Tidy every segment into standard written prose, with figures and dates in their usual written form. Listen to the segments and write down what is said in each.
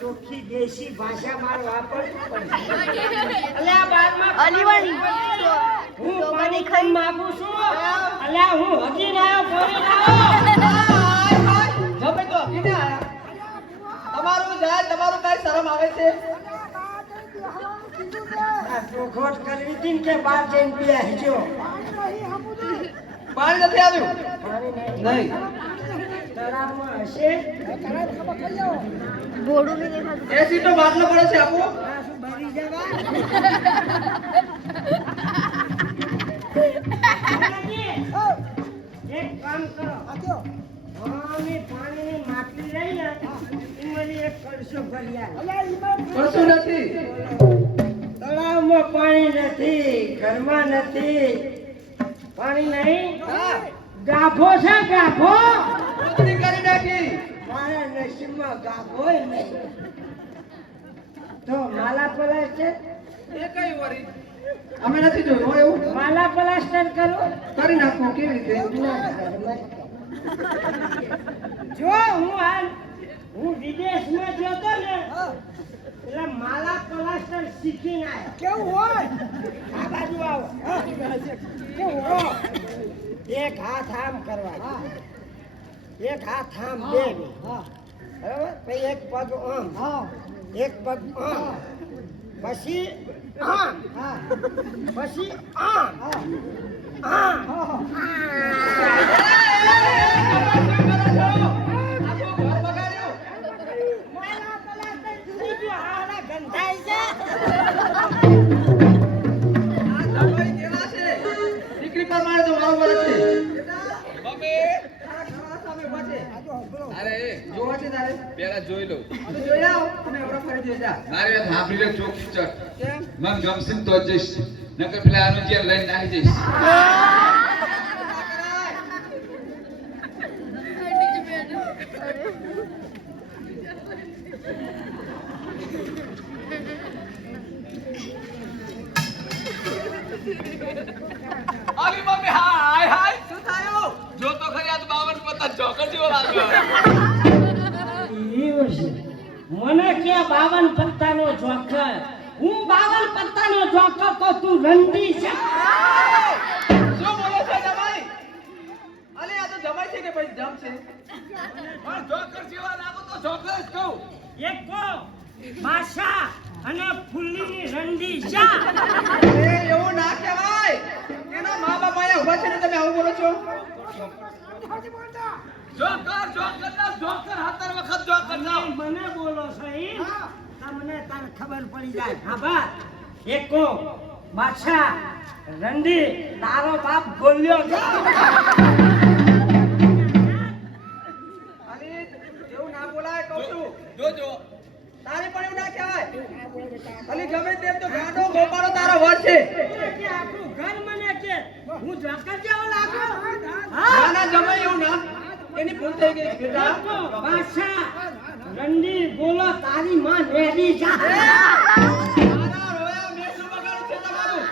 ચોખ્ખી દેશી ભાષા માર વાપરવી પડે. હું પાણી ખાઈ માંગુ છું. અલ્યા હું હજી ના તમારું જાય તમારું કઈ શરમ આવે છે? ચોખવટ કરવી હતી કે બાર જઈને પીયા હેજો. પાણી નથી આવ્યું? નહીં. તળાવમાં હશે. એસી તો બાટલો પડે છે આપો. ભરી જવા. એક કામ કરો. પાણીની માટલી લઈને એમાં એક કળશો ભરી આવો. કળશો નથી. તળાવમાં પાણી નથી, ઘરમાં નથી. પાણી નહીં? ગાભો છે ગાભો. પૂરી કરી નાખી. મારા નસીબમાં ગાભોય નહીં. તો માલા પ્લાસ્ટર એ કઈ વરી અમે નથી જોયું હો એવું. માલા પ્લાસ્ટર કરો. કરી નાખો. કેવી રીતે? જો હું વિદેશમાં જતો ને એટલે માલા પ્લાસ્ટર શીખીને આવ્યો. કેવું હોય? આ બાજુ આવો. કેવું હોય? એક હાથ આમ કરવા, એક હાથ આમ બે, બરાબર? પછી એક પગ આમ, એક પગ આમ, પછી આમ, પછી આમ, આમ. પેલા જોઈ લો. જોઈ આવો તમે હવે ફરી જોઈ જા. મારે સાંભળી લે ચોખ્ખી ચટ. મન ગમશે ને તો જ જઈશ. નકર પેલા આનું જે લઈને નાહી જઈશ. અલી મમ્મી હાય હાય. શું થયું? જો તો ખરી આ તો 52 પત્તા જોકર જેવો લાગ્યો. મને કે 52 પત્તાનો જોકર. હું 52 પત્તાનો જોકર તો તું રંડી છે. શું બોલો છો જમાઈ? અલે આ તો જમાઈ છે કે પછી જમ છે? પણ જોકર જેવા લાગો તો જોકર જ કહું. એક કો માશા અને ફુલ્લીની રંડી છે. એ એવું ના કહેવાય. એના મા બાપ અહીંયા ઊભા છે ને તમે આવું બોલો છો? જોકર જોકર ના જોકર 17 વખત જોકર ના. મને બોલો છો ઈ? તમને તાર ખબર પડી જાય. હા બા એક કો માશા રંડી તારો બાપ બોલ્યો છે. અલે એવું ના બોલાય કહું છું. જોજો તારે પણ એવું ના કહેવાય. અલે ગમે તેમ તો ગાડો ગોપાળો તારો વર છે. આખું ઘર મને કે હું જોકર જેવો લાગુ. ના ના જમાઈ એવું ના. એની ભૂલ થઈ ગઈ છે બેટા. બાદશાહ રંડી બોલો તારી માં રેડી જા. મારા રોયા મેં શું બગાડ્યું છે તમારું?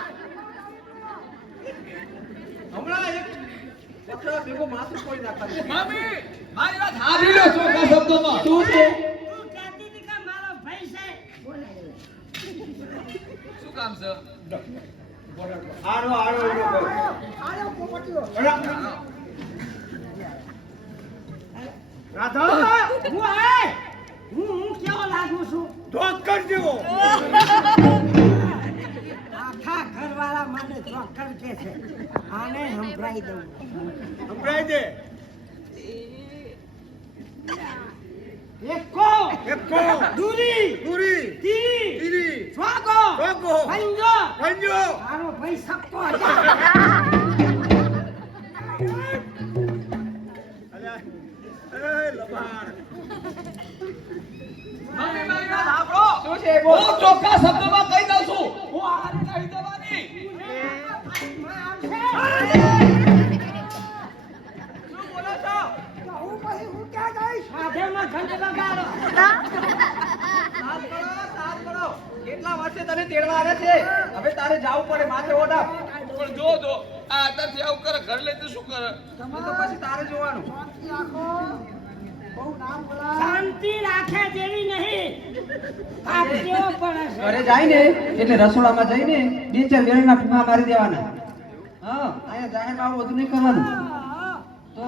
હમણાં એક પથરા ભેગો માથું કોઈ નાખવાનું. મમ્મી મારી વાત સાંભળી લો ચોખ્ખા શબ્દોમાં. શું છે? તું કહેતી હતી કે મારો ભાઈ છે. શું કામ છે? આરો આરો એનો કોઈ. રાધા હું કેવો લાગુ છું? ઢોકર જેવો. આખા ઘરવાળા મને જોકર કે છે. આને સંભળાઈ દઉં. સંભળાઈ દે. એકો એકો દૂરી પૂરી તીરી તીરી સ્વાગો સ્વાગો પંજો પંજો. મારો ભાઈ સક્કો છે. મમ્મી મારી વાત સાંભળો. શું છે? હું ચોખ્ખા શબ્દોમાં કહી દઉં છું. હું આને નહીં દેવાની. શું બોલો છો? સાધેવનો ઘંટ વગાડો. સાથ કરો. કેટલા વર્ષે તને તેડવા આવ્યા છે? હવે તારે જાવું પડે, માથે ઓઢાવ. પણ જો આ અત્યારથી આવું કરે ઘર લઈ તો શું કરે એ તો પછી તારે જોવાનું. શાંતિ રાખે જેવી નહીં. આ કેવો પડે છે. ઘરે જાય ને એટલે રસોડામાં જઈને 2-4 વેલના ફૂંકા મારી દેવાના. હા, અહીંયા જાહેરમાં આવું બધું નહીં કરવાનું. તો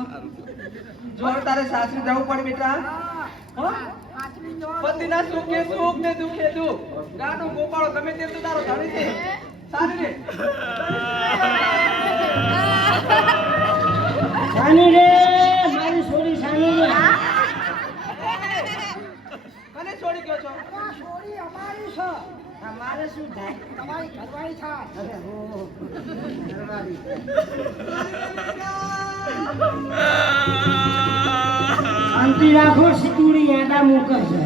જો હવે તારે સાસરી જવું પડે બેટા. હા? પતિના સુખે સુખ ને દુખે દુઃખ. ગાડું ગોપાળો ગમે તેમ તો તારો ધણી છે. સારી રે. શાની રે મારી છોરી શાની રે. કને છોડી ગયો છો? તમારે શું થાય? અરે હો. ઘરવાળી. શાંતિ રાખો સિતુડી આડા મૂકે છે.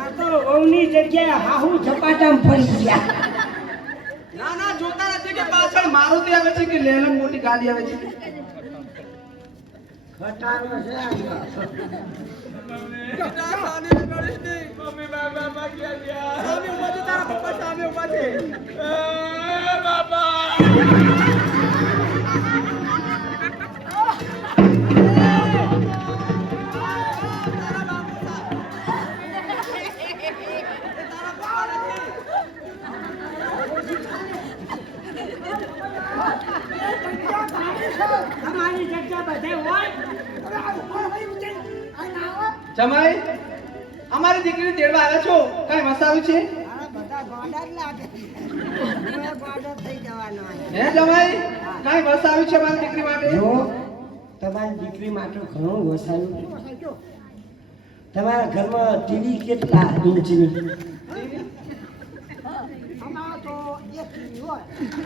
આ તો વહુની જગ્યાએ હાહુ ઝપાટામ ફરી ગયા. ના ના, જોતા નથી કે પાછળ મારુતિ આવે છે કે લેલન મોટી ગાડી આવે છે. ખટારો છે આ તો. મમ્મી બાબા ક્યાં ગયા સામે ઊભા છે, તારા પપ્પા સામે ઊભા છે. બાબા તમારી જગ્યા બધે હોય. જમાઈ, અમારી દીકરી તેડવા આવ્યા છો, કઈ વસાવ્યું છે? બધા ગોડા જ લાગે. હવે ગોડો થઈ જવાનો હોય. હે જમાઈ, કઈ વસાવ્યું છે મારી દીકરી માટે? જો તમારી દીકરી માટે ઘણું વસાયું. તમારા ઘરમાં ટીવી કેટલા ઇંચની?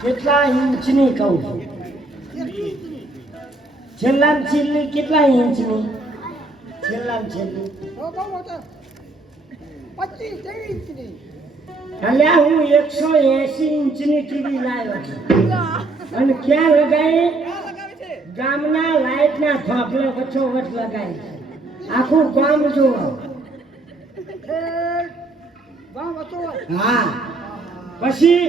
કેટલા ઇંચની કહું છું? છેલ્લામાં છેલ્લી કેટલા ઇંચની? છેલ્લામાં છેલ્લી અલ્યા હું 180 ઇંચની ટીવી લાવ્યો છું. અને ક્યાં લગાવી? ગામના લાઈટના થોભલે વચ્ચોવચ લગાવી છે. આખું ગામ જોવો. હા, પછી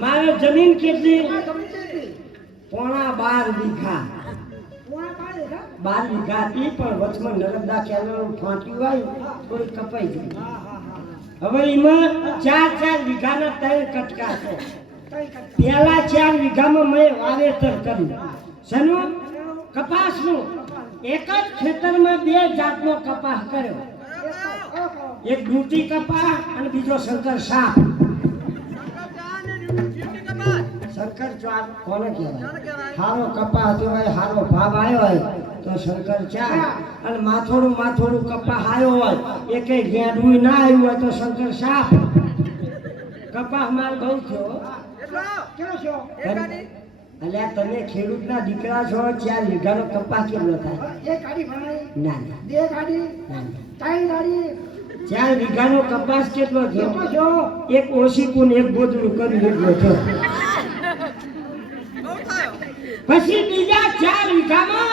મારે જમીન કેટલી? 12.5 વીઘા. 12 વીઘા હતી, પણ વચમાં નર્મદા કેનાલ ફાંટ્યું આવ્યું, થોડી કપાઈ ગઈ. હવે એમાં 4 વીઘાના 3 કટકા છે. પહેલા 4 વીઘામાં મેં વાવેતર કર્યું. શેનું? કપાસનું. એક જ ખેતરમાં 2 જાતનો કપાસ કર્યો. એક ડૂટી કપાસ અને બીજો શંકર સાપ. શંકર ચાર કોને કહેવાય? હારો કપાસ હોય, હારો ભાવ આવ્યો હોય તો શંકર ચાર. અને માથોડું કપાસ આવ્યો હોય, એકે ગેંડવું ના આવ્યું હોય તો શંકર સાપ. કપાસ માલ બહુ થયો. અલ્યા તમે ખેડૂતના દીકરા છો, 4 વીઘાનો કપાસ કેટલો થાય? ના ના. 4 વીઘાનો કપાસ કેટલો થયો? એક ઓશીકું ને એક ગોદડું કર્યું એટલો થયો. પછી બીજા 4 વીઘામાં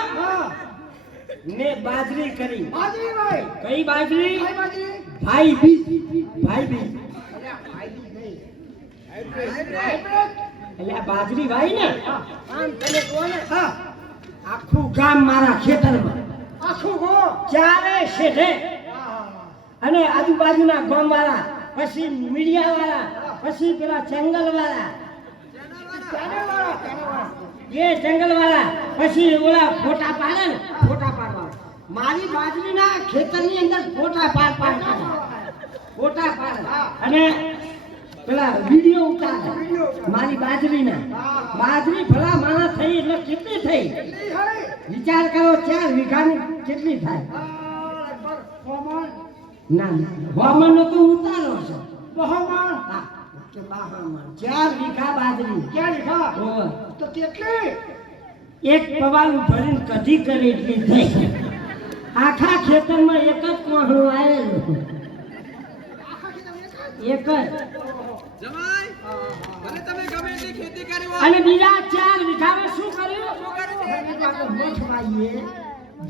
મેં બાજરી કરી. કઈ બાજરી? ભાઈ બીજ. એટલે આ બાજરી વાઈ ને આમ તમે કહો ને, આખું ગામ મારા ખેતરમાં, ચારે શેઠે અને આજુબાજુના ગામ વાળા, પછી મીડિયા વાળા, પછી પેલા જંગલ વાળા, એ જંગલ વાળા, પછી ઓલા ફોટા પાડે ને, ફોટા પાડવા મારી બાજરીના ખેતરની અંદર ફોટા પાડ ફોટા પાડે અને પેલા વિડીયો ઉતારે મારી બાજરીના. બાજરી ભલા માણસ થઈ કેટલી થઈ કેટલી થઈ? વિચાર કરો 4 વીઘાની કેટલી થાય લગભગ કોમન ના વામનનો તો ઉતારો છે બહુમાન હા કે બાહામાં 4 વીઘા બાજરી ક્યાં લીધા? ઓહો. તો કેટલી? એક પવાલું ભરીને કઢી કરી એટલી થઈ આખા ખેતરમાં એક જ કોહણું આવેલું એક જ જમાઈ ભલે તમે ગમે એટલી ખેતી કરી હોય અને બીજા 4 વીઘામાં શું કર્યું શું કર્યું? મઠ વાવીએ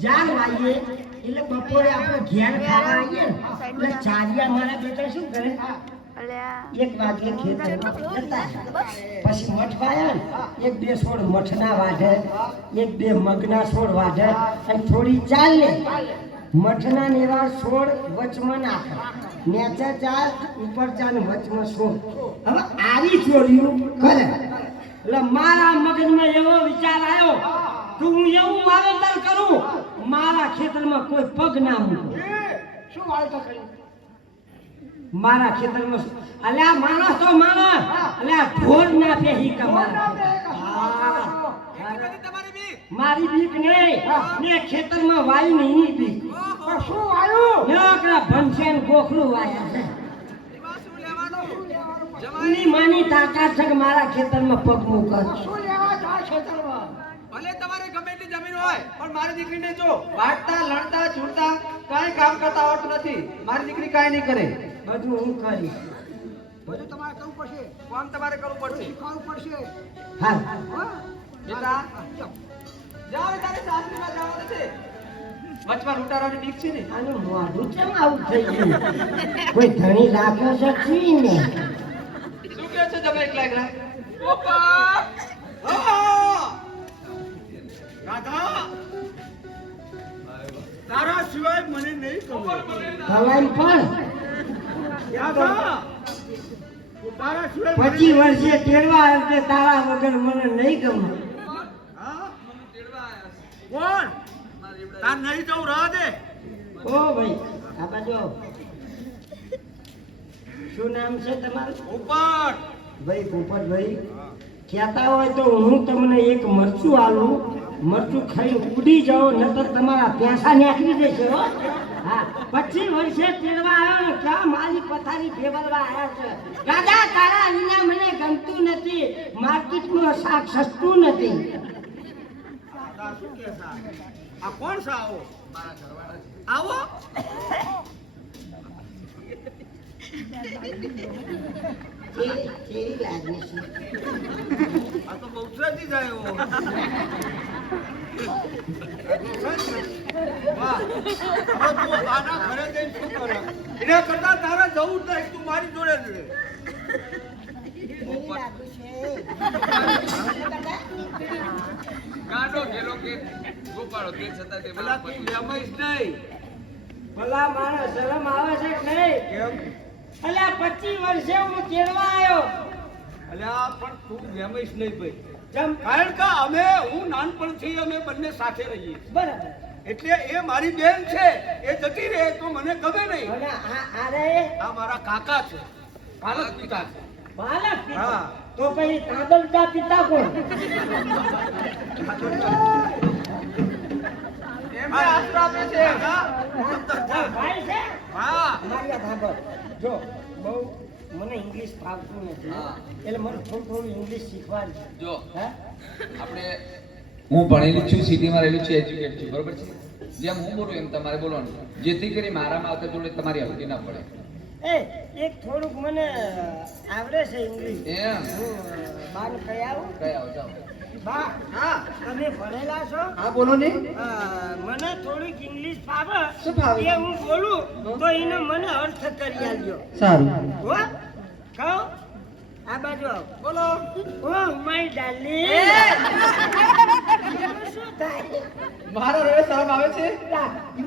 જાર વાવીએ એટલે બપોરે આપણે ઘેર ખાવા આવીએ ને એટલે ચારિયા મારા બેટા શું કરે 1 વાગે ખેતરમાં જતા રહે. પછી મઠ વાયા ને 1-2 છોડ મઠના વાઢે 1-2 મગના છોડ વાઢે અને થોડી ચાલ લે મઠના ને એવા છોડ વચમાં નાખે નીચે ચાલ ઉપર ચાલ ને વચમાં છોડ હવે આવી છોડ્યું કરે એટલે મારા મગજમાં એવો વિચાર આવ્યો કે હું એવું વાવેતર કરું મારા ખેતરમાં કોઈ પગ ના મૂકે શું વાવેતર કર્યું? મારા ખેતરમાં અલ્યા માણસ તો માણસ અલ્યા ઢોર ના પેહી કમારા બધી તમારી બી મારી બીક નહીં ને ખેતરમાં વાયુ નહીં બીક પણ શું વાયું? નકરા ભંસેન ગોખલું વાયા છે એમાં શું લેવાનું? ની માની તાકાત છે કે મારા ખેતરમાં પગ મૂકર શું લેવા જાય ખેતરમાં? ભલે તમારે ગમે એટલી જમીન હોય પણ મારી દીકરીને જો વાટતા લણતા છૂટતા કાંઈ કામ કરતા આવડતું નથી મારી દીકરી કાંઈ નહીં કરે બધું હું કરીશ બધું તમારે કરવું પડશે, કામ તમારે કરવું પડશે શીખવાડવું પડશે. હા હા? બેટા જાઓ તારે સાસરીમાં જવાનું છે વચમાં લૂંટારાની બીક છે ને આનું મોઢું કેમ આવું થઈ ગયું કોઈ ધણી રાખ્યો છે કી ને શું કહે છે તમે એકલા એકલા પપ્પા હા રાધા તારા સિવાય મને નહીં ગમે. ભલાઈ પણ રાધા, તારા સિવાય મને 25 વર્ષે તેડવા આવ્યો તે તારા વગર મને નહીં ગમે હા? કોણ? તાર નહીં જવું રાહ દે. ઓ ભાઈ આ બાજુ આવો. શું નામ છે તમારું ઉપર ભાઈ પોપટભાઈ કહેતા હોય તો હું તમને એક મરચું આલું મરચું ખાઈ ઉડી જાઓ નતર તમારા પૈસા નીકળી જશે હો હા 25 વર્ષે તેડવા આવ્યો ને ક્યાં મારી પથારી ફેરવવા આવ્યા છે દાદા તારા વિના મને ગમતું નથી માર્કેટમાં શાક સસ્તું નથી આ શું કે છે? આ કોણ છે આવો? આવો? કેવી લાગે છે આ તો બહુચરાજી જાય એવો. વાહ. હવે તું આના ઘરે જઈને શું કરે? એના કરતા તારે જવું જ નહીં, તું મારી જોડે જ રહે. ગાંડો ગેલો કે ગોપાળો તે છતાં તે પેલા તું રમેશ નહીં. ભલા માણસ શરમ આવે છે કે નહીં કેમ? અલ્યા 25 વર્ષે હું તેડવા આવ્યો અલ્યા પણ તું રમેશ નહીં ભાઈ. જમ કારણ કે હું નાનપણથી અમે બંને સાથે રહીએ છીએ. બરાબર એટલે એ મારી બેન છે, એ જતી રહે તો મને ગમે નહીં. અને આ રે આ મારા કાકા છે, પાલક પિતા છે. બાલક પિતા. હા. તો પછી તાંદલકા પિતા કોણ એમને આશરો આપે છે ભાઈ છે હા. મારી આ ભાગો જો બહુ મને ઇંગ્લિશ ફાવતું નથી હા. એટલે મને થોડું ઇંગ્લિશ શીખવાડજો જો હે આપણે હું ભણેલી છું સિટીમાં રહેલું છું એજ્યુકેટ છું બરોબર છે જેમ હું બોલું એમ તમારે બોલવાનું જેથી કરી મારા માવતર જોડે તમારી હલકી ના પડે એ એક થોડુંક મને આવડે છે ઇંગ્લિશ એમ હું બાન કહી આવું કઈ આવો જાઓ બા હા તમે ભણેલા છો હા બોલો ને મને થોડીક ઇંગ્લિશ ફાવે શું ફાવે? એ હું બોલું તો એને મને અર્થ કરી આલજો સારું હો કહો આ બાજુ આવો બોલો ઓ માય ડાર્લિંગ શું થાય મારા રોજ શરમ આવે છે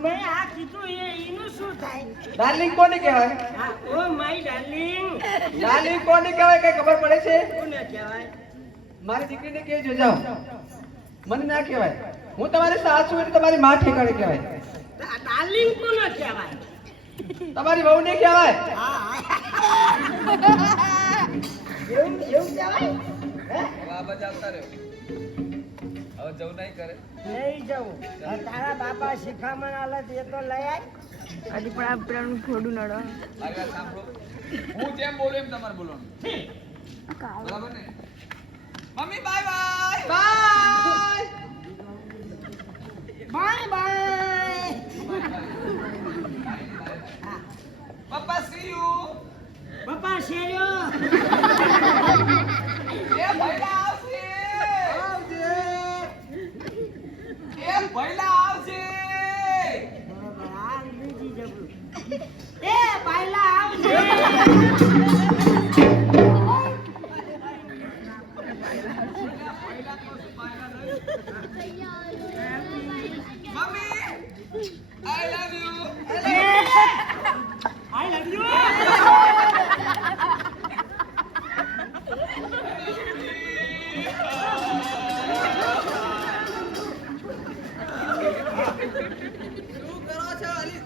મેં આ કીધું એનું શું થાય ડાર્લિંગ કોને કહેવાય હા ઓ માય ડાર્લિંગ ડાર્લિંગ કોને કહેવાય કઈ ખબર પડે છે કોને કહેવાય મારી દીકરીને કહેજો જાઓ મને ના કહેવાય હું તમારી સાસ છું એટલે તમારી માં ઠેકાણે કહેવાય ડાર્લિંગ કોને કહેવાય તમારી વહુને કહેવાય એવું કહેવાય હે હવે આ જ આવતા રહ્યો. હવે જવું નહીં કરે. નહીં જવું હવે તારા બાપા શિખામણ આલે છે એ તો લઈ આય. હજી પણ આ પેલાનું થોડું નડો. મારી વાત સાંભળો. હું જેમ બોલું એમ તમારે બોલવાનું. બરાબર ને? Mummy bye bye. Bye bye. પપ્પા સી યુ. બાપા શેર્યો. એ ભઈલા આવશે. એ ભઈલા આવશે. બરાબર આ બીજી જબરું. એ બાયલા આવજે. Mummy I love you. I love you. શું કરો છો અલી?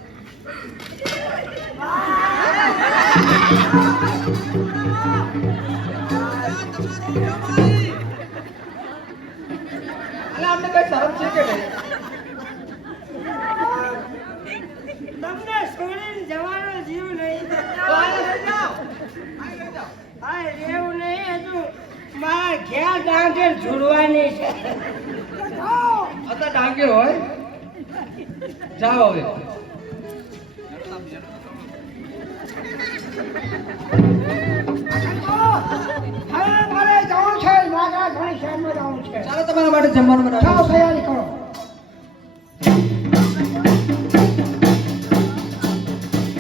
અલા અમને કઈ શરમ છે કે નહીં? તમને છોડીને જવાનો જીવ નહીં. તો આને લઈ જાઓ. આ રેવું નહીં હજુ મારા ઘેર ડાંગર ઝૂડવાની છે. અત્યારે ડાંગે હોય. જાઓ હવે. હવે મારે જવું છે મારા ઘણી શહેરમાં જવું છે. ચાલો તમારા માટે જમવાનું બનાવો. જાઓ તૈયારી કરો.